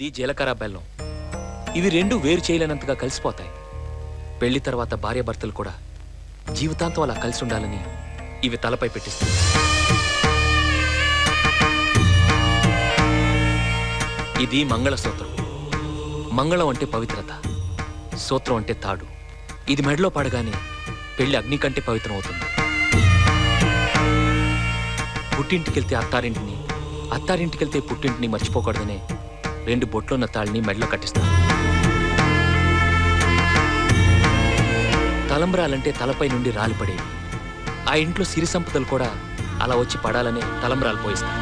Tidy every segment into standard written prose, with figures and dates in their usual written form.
ఇది జీలకర్ర బెల్లం. ఇవి రెండు వేరు చేయలేనంతగా కలిసిపోతాయి. పెళ్లి తర్వాత భార్యాభర్తలు కూడా జీవితాంతం అలా కలిసి ఉండాలని ఇవి తలపై పెట్టిస్తాయి. ఇది మంగళసూత్రం. మంగళం అంటే పవిత్రత, సూత్రం అంటే తాడు. ఇది మెడలో పడగానే పెళ్లి అగ్ని కంటే పవిత్రం అవుతుంది. పుట్టింటికెళ్తే అత్తారింటిని, అత్తారింటికెళ్తే పుట్టింటిని మర్చిపోకూడదనే 2 బొట్లున్న తాళిని మెడలో కట్టిస్తారు. తలంబ్రాలంటే తలపై నుండి రాలిపడేవి. ఆ ఇంట్లో సిరి సంపదలు కూడా అలా వచ్చి పడాలనే తలంబ్రాలు పోయిస్తారు.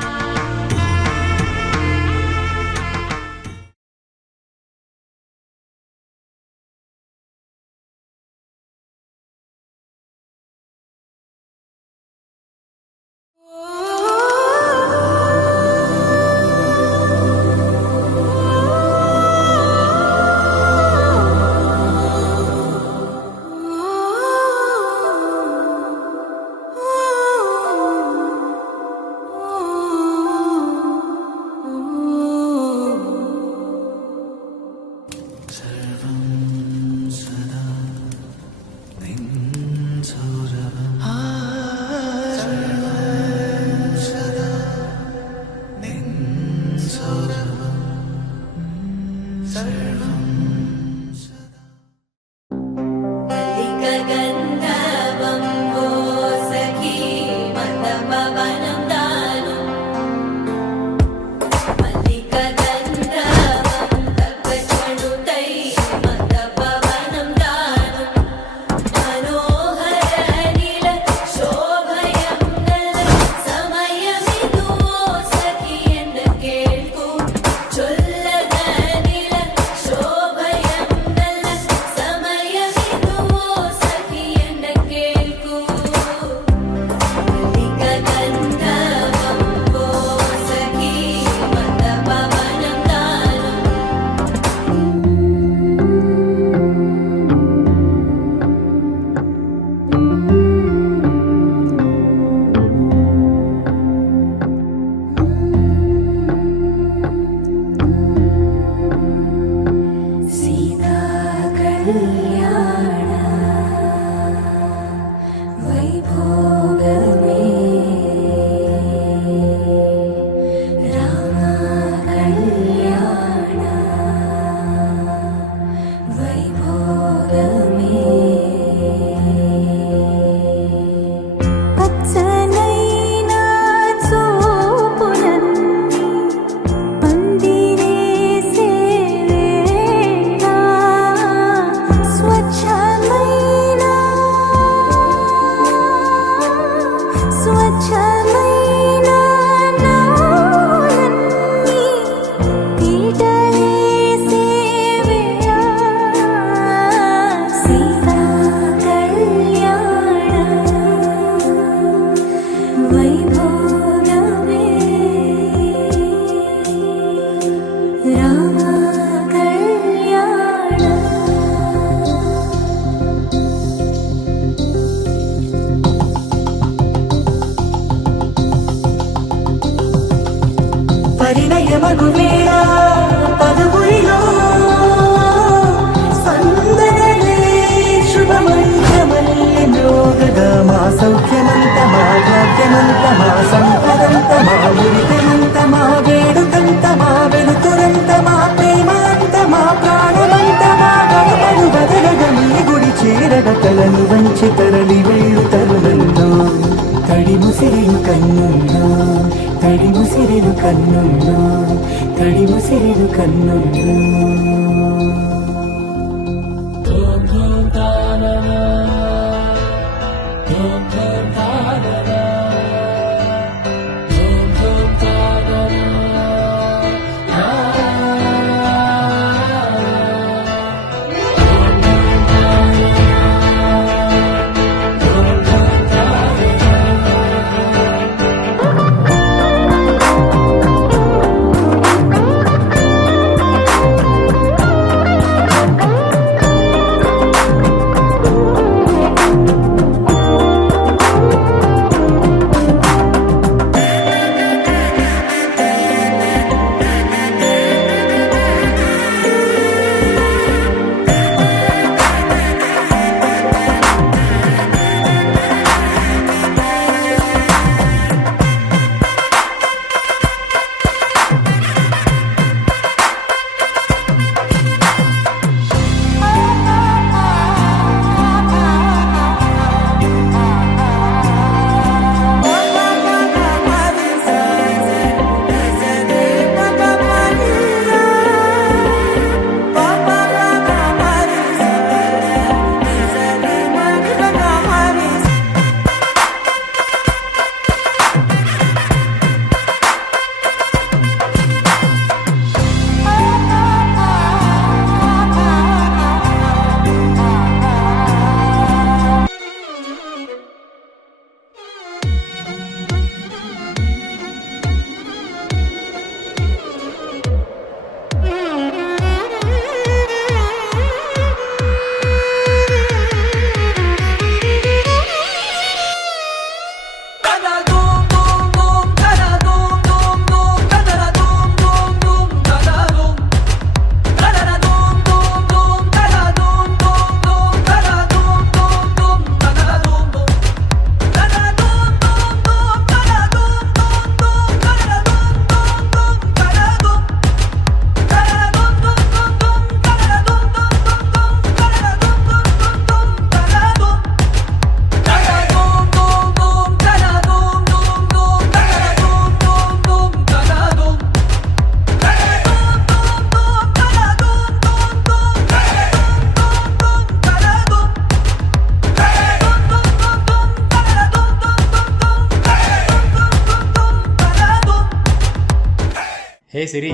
హే సిరి,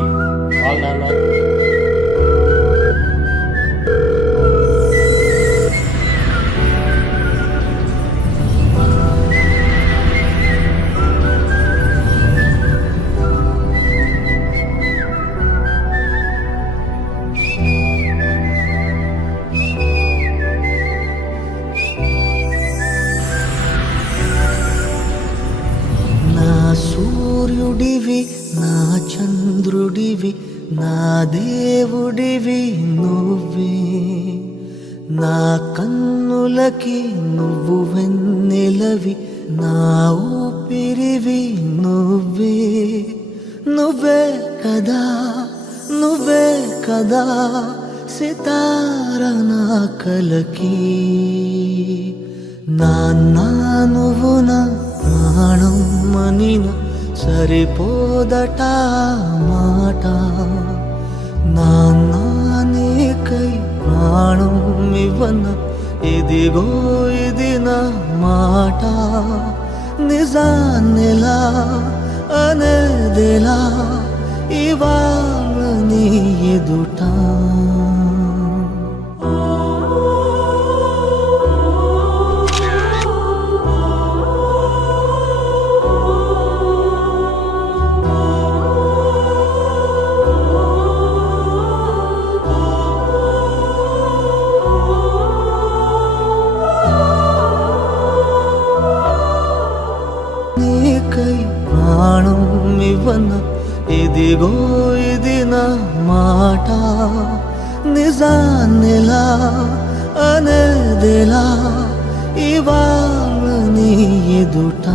కాల్ నాన్న. నా సూర్యుడివి, నా చంద్రుడివి, నా దేవుడివి నువ్వే. నా కన్నులకి నువ్వు వెన్నెలవి, నా ఊపిరివి నువ్వే. నువ్వే కదా, నువ్వే కదా సితార నా కలకి. నాన్న నువ్వు నా ప్రాణం మనిన సరిపోదట మాట. నాన్న నీకై ప్రాణం ఇవ్వన ఇదిగో ఇది నా మాట. నిజాన్నెలా అనేదిలా ఇవాళ నీ ఎదుట. నీకై ప్రాణం ఇవ్వన ఇదిగో ఇది నా మాట. నిజాన్నెలా అనేదిలా ఇవాళ నీ ఎదుట.